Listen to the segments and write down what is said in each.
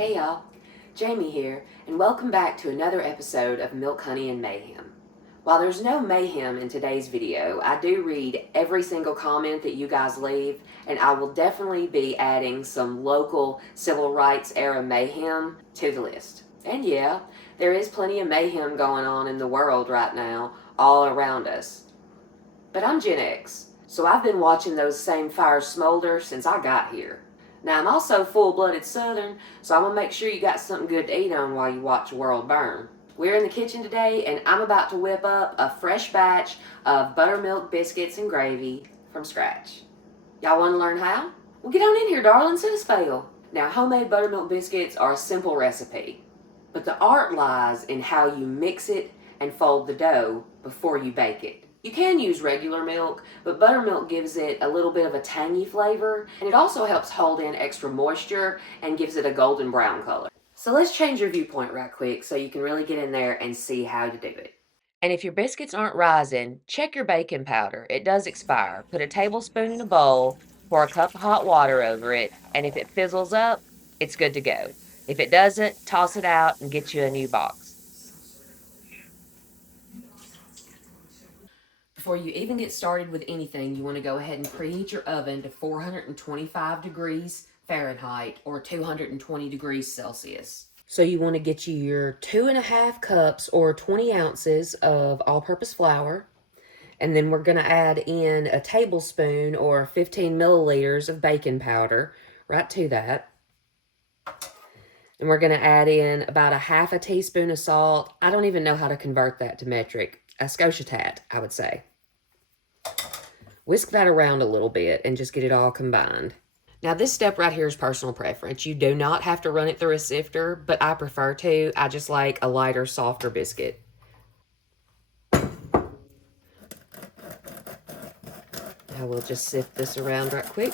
Hey y'all, Jamie here, and welcome back to another episode of Milk, Honey, and Mayhem. While there's no mayhem in today's video, I do read every single comment that you guys leave, and I will definitely be adding some local civil rights era mayhem to the list. And yeah, there is plenty of mayhem going on in the world right now, all around us. But I'm Gen X, so I've been watching those same fires smolder since I got here. Now, I'm also full-blooded Southern, so I'm going to make sure you got something good to eat on while you watch the world burn. We're in the kitchen today, and I'm about to whip up a fresh batch of buttermilk biscuits and gravy from scratch. Y'all want to learn how? Well, get on in here, darlings, and a spell. Now, homemade buttermilk biscuits are a simple recipe, but the art lies in how you mix it and fold the dough before you bake it. You can use regular milk, but buttermilk gives it a little bit of a tangy flavor, and it also helps hold in extra moisture and gives it a golden brown color. So let's change your viewpoint right quick so you can really get in there and see how to do it. And if your biscuits aren't rising, check your baking powder. It does expire. Put a tablespoon in a bowl, pour a cup of hot water over it, and if it fizzles up, it's good to go. If it doesn't, toss it out and get you a new box. Before you even get started with anything, you want to go ahead and preheat your oven to 425 degrees Fahrenheit or 220 degrees Celsius. So you want to get you your 2.5 cups or 20 ounces of all-purpose flour. And then we're going to add in a tablespoon or 15 milliliters of baking powder right to that. And we're going to add in about a half a teaspoon of salt. I don't even know how to convert that to metric. A scotiatat, I would say. Whisk that around a little bit and just get it all combined. Now this step right here is personal preference. You do not have to run it through a sifter, but I prefer to. I just like a lighter, softer biscuit. Now we'll just sift this around right quick.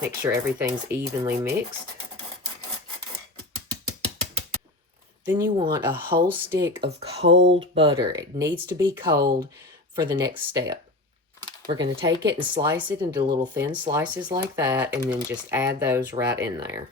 Make sure everything's evenly mixed. Then you want a whole stick of cold butter. It needs to be cold for the next step. We're going to take it and slice it into little thin slices like that, and then just add those right in there.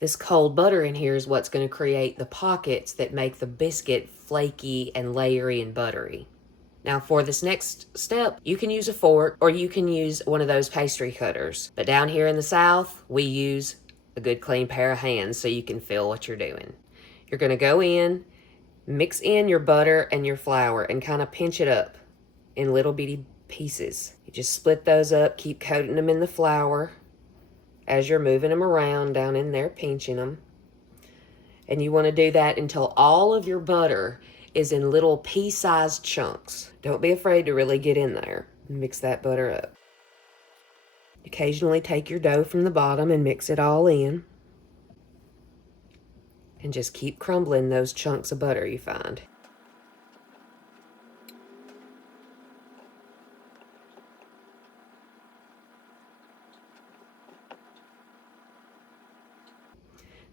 This cold butter in here is what's going to create the pockets that make the biscuit flaky and layery and buttery. Now for this next step, you can use a fork or you can use one of those pastry cutters. But down here in the South, we use a good clean pair of hands so you can feel what you're doing. You're going to go in, mix in your butter and your flour and kind of pinch it up in little bitty pieces. You just split those up, keep coating them in the flour as you're moving them around down in there, pinching them. And you want to do that until all of your butter is in little pea-sized chunks. Don't be afraid to really get in there. Mix that butter up. Occasionally take your dough from the bottom and mix it all in. And just keep crumbling those chunks of butter you find.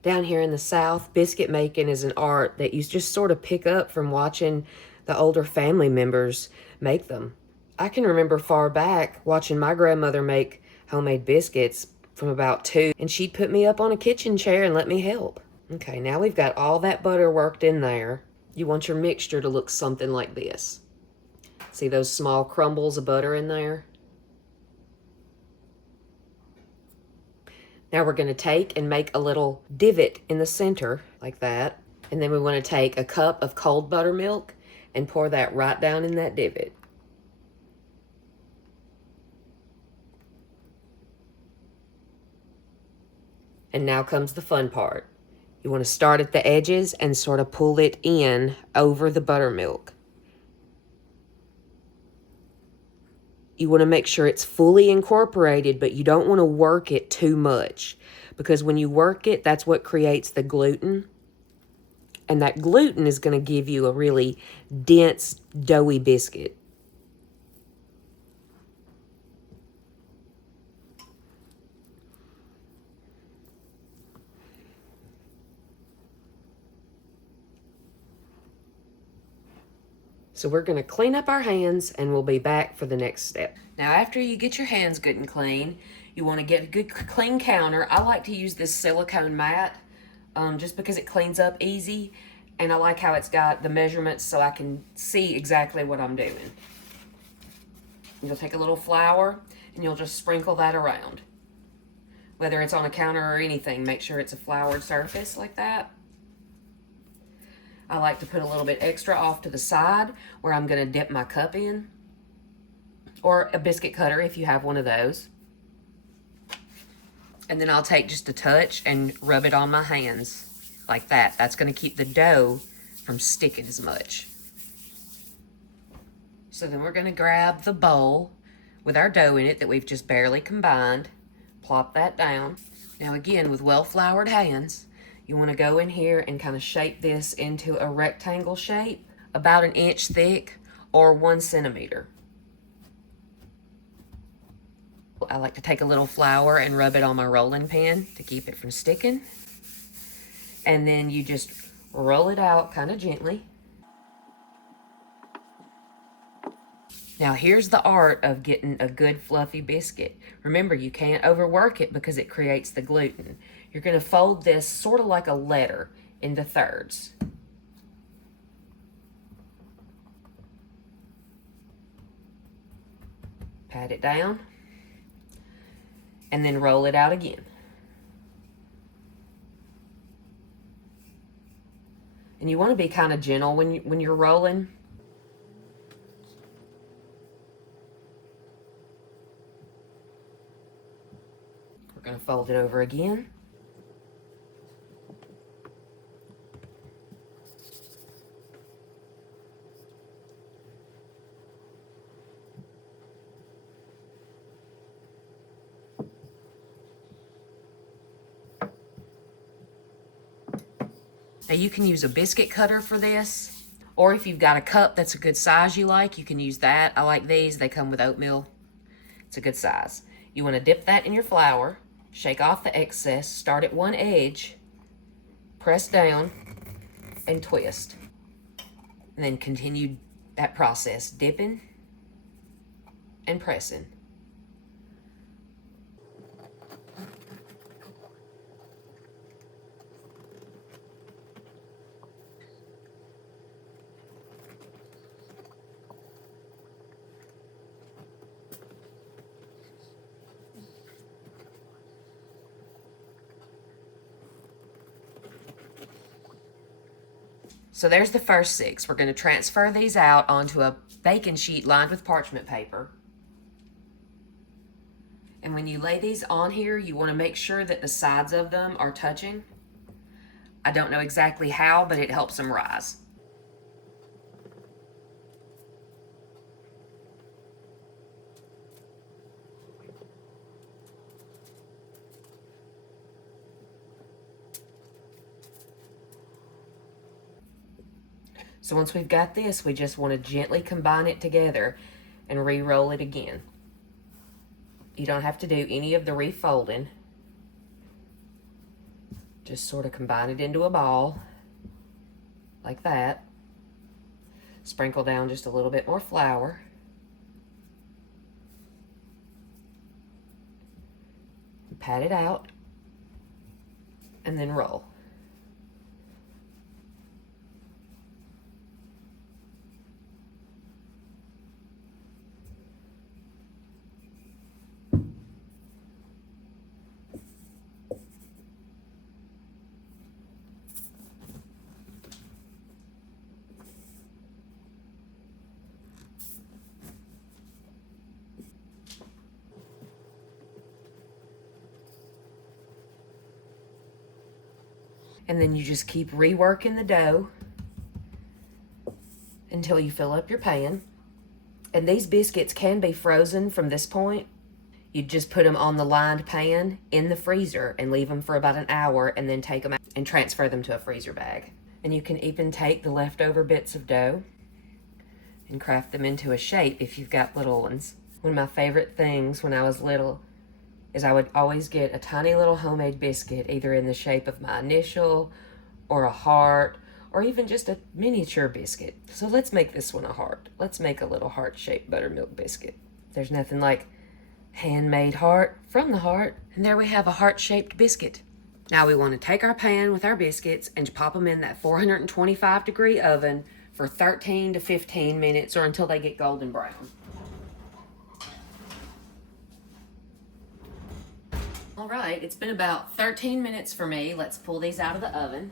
Down here in the South, biscuit making is an art that you just sort of pick up from watching the older family members make them. I can remember far back watching my grandmother make homemade biscuits from about 2, and she'd put me up on a kitchen chair and let me help. Okay, now we've got all that butter worked in there. You want your mixture to look something like this. See those small crumbles of butter in there? Now we're going to take and make a little divot in the center like that. And then we want to take a cup of cold buttermilk and pour that right down in that divot. And now comes the fun part. You want to start at the edges and sort of pull it in over the buttermilk. You want to make sure it's fully incorporated, but you don't want to work it too much, because when you work it, that's what creates the gluten. And that gluten is going to give you a really dense, doughy biscuit. So we're going to clean up our hands and we'll be back for the next step. Now after you get your hands good and clean, you want to get a good clean counter. I like to use this silicone mat just because it cleans up easy, and I like how it's got the measurements so I can see exactly what I'm doing. You'll take a little flour and you'll just sprinkle that around. Whether it's on a counter or anything, make sure it's a floured surface like that. I like to put a little bit extra off to the side where I'm going to dip my cup in, or a biscuit cutter if you have one of those. And then I'll take just a touch and rub it on my hands like that. That's going to keep the dough from sticking as much. So then we're going to grab the bowl with our dough in it that we've just barely combined, plop that down. Now again, with well-floured hands, you want to go in here and kind of shape this into a rectangle shape, about 1 inch thick or 1 centimeter. I like to take a little flour and rub it on my rolling pin to keep it from sticking. And then you just roll it out kind of gently. Now here's the art of getting a good fluffy biscuit. Remember, you can't overwork it because it creates the gluten. You're going to fold this sort of like a letter into thirds. Pat it down. And then roll it out again. And you want to be kind of gentle when you're rolling. We're going to fold it over again. Now you can use a biscuit cutter for this, or if you've got a cup that's a good size you like, you can use that. I like these, they come with oatmeal. It's a good size. You want to dip that in your flour, shake off the excess, start at one edge, press down, and twist. And then continue that process, dipping and pressing. So there's the first 6. We're going to transfer these out onto a baking sheet lined with parchment paper. And when you lay these on here, you want to make sure that the sides of them are touching. I don't know exactly how, but it helps them rise. So once we've got this, we just want to gently combine it together and re-roll it again. You don't have to do any of the refolding. Just sort of combine it into a ball, like that. Sprinkle down just a little bit more flour. Pat it out, and then roll. And then you just keep reworking the dough until you fill up your pan. And these biscuits can be frozen from this point. You just put them on the lined pan in the freezer and leave them for about an hour, and then take them out and transfer them to a freezer bag. And you can even take the leftover bits of dough and craft them into a shape if you've got little ones. One of my favorite things when I was little is I would always get a tiny little homemade biscuit, either in the shape of my initial or a heart or even just a miniature biscuit. So let's make this one a heart. Let's make a little heart-shaped buttermilk biscuit. There's nothing like handmade heart from the heart. And there we have a heart-shaped biscuit. Now we want to take our pan with our biscuits and pop them in that 425-degree oven for 13 to 15 minutes or until they get golden brown. All right, it's been about 13 minutes for me. Let's pull these out of the oven.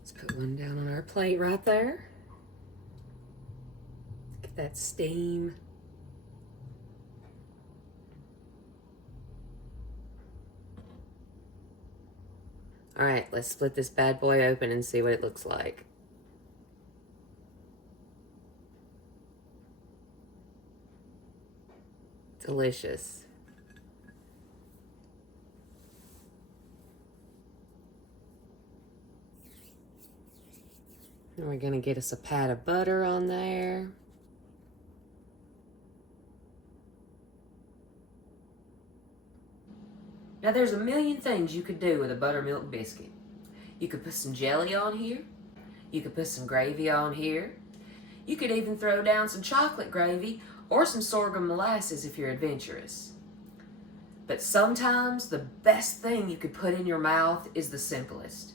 Let's put one down on our plate right there. Get that steam. All right, let's split this bad boy open and see what it looks like. Delicious. And we're gonna get us a pat of butter on there. Now there's a million things you could do with a buttermilk biscuit. You could put some jelly on here. You could put some gravy on here. You could even throw down some chocolate gravy or some sorghum molasses if you're adventurous. But sometimes the best thing you could put in your mouth is the simplest.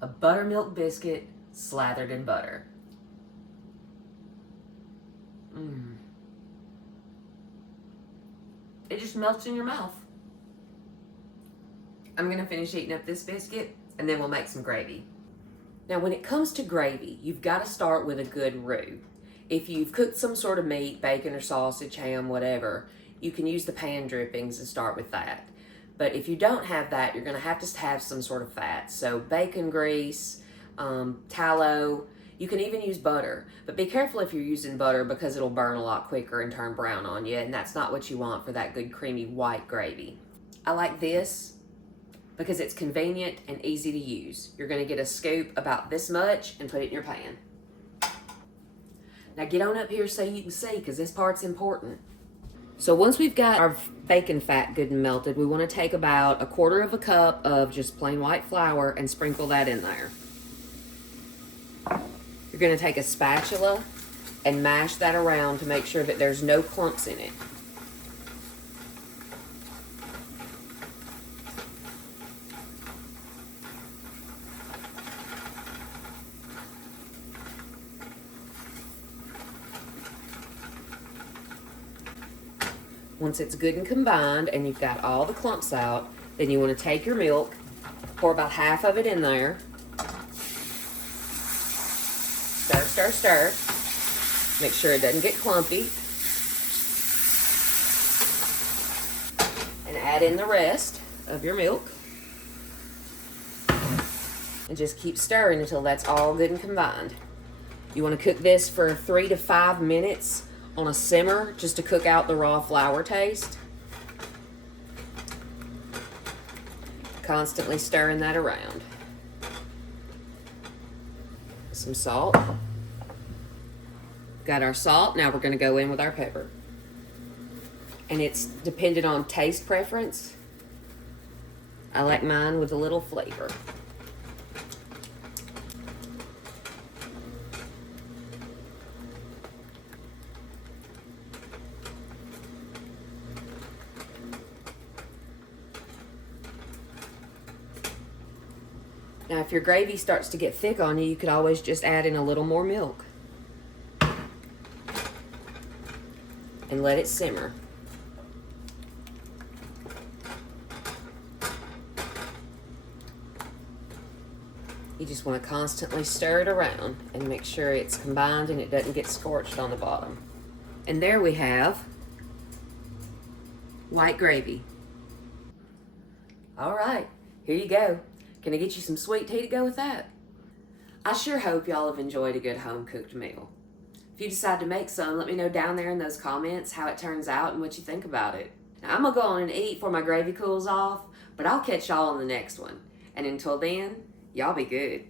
A buttermilk biscuit slathered in butter. It just melts in your mouth. I'm gonna finish eating up this biscuit and then we'll make some gravy. Now when it comes to gravy, you've got to start with a good roux. If you've cooked some sort of meat, bacon or sausage, ham, whatever, you can use the pan drippings and start with that. But if you don't have that, you're gonna have to have some sort of fat. So bacon grease, tallow, you can even use butter. But be careful if you're using butter because it'll burn a lot quicker and turn brown on you, and that's not what you want for that good creamy white gravy. I like this because it's convenient and easy to use. You're gonna get a scoop about this much and put it in your pan. Now get on up here so you can see, because this part's important. So once we've got our bacon fat good and melted, we wanna take about 1/4 cup of just plain white flour and sprinkle that in there. You're gonna take a spatula and mash that around to make sure that there's no clumps in it. Once it's good and combined and you've got all the clumps out, then you want to take your milk, pour about half of it in there. Stir, stir, stir. Make sure it doesn't get clumpy. And add in the rest of your milk. And just keep stirring until that's all good and combined. You want to cook this for 3 to 5 minutes on a simmer just to cook out the raw flour taste. Constantly stirring that around. Some salt. Got our salt. Now we're going to go in with our pepper. And it's dependent on taste preference. I like mine with a little flavor. Now, if your gravy starts to get thick on you, you could always just add in a little more milk. And let it simmer. You just want to constantly stir it around and make sure it's combined and it doesn't get scorched on the bottom. And there we have white gravy. All right, here you go. Can I get you some sweet tea to go with that? I sure hope y'all have enjoyed a good home-cooked meal. If you decide to make some, let me know down there in those comments how it turns out and what you think about it. Now, I'm gonna go on and eat before my gravy cools off, but I'll catch y'all on the next one. And until then, y'all be good.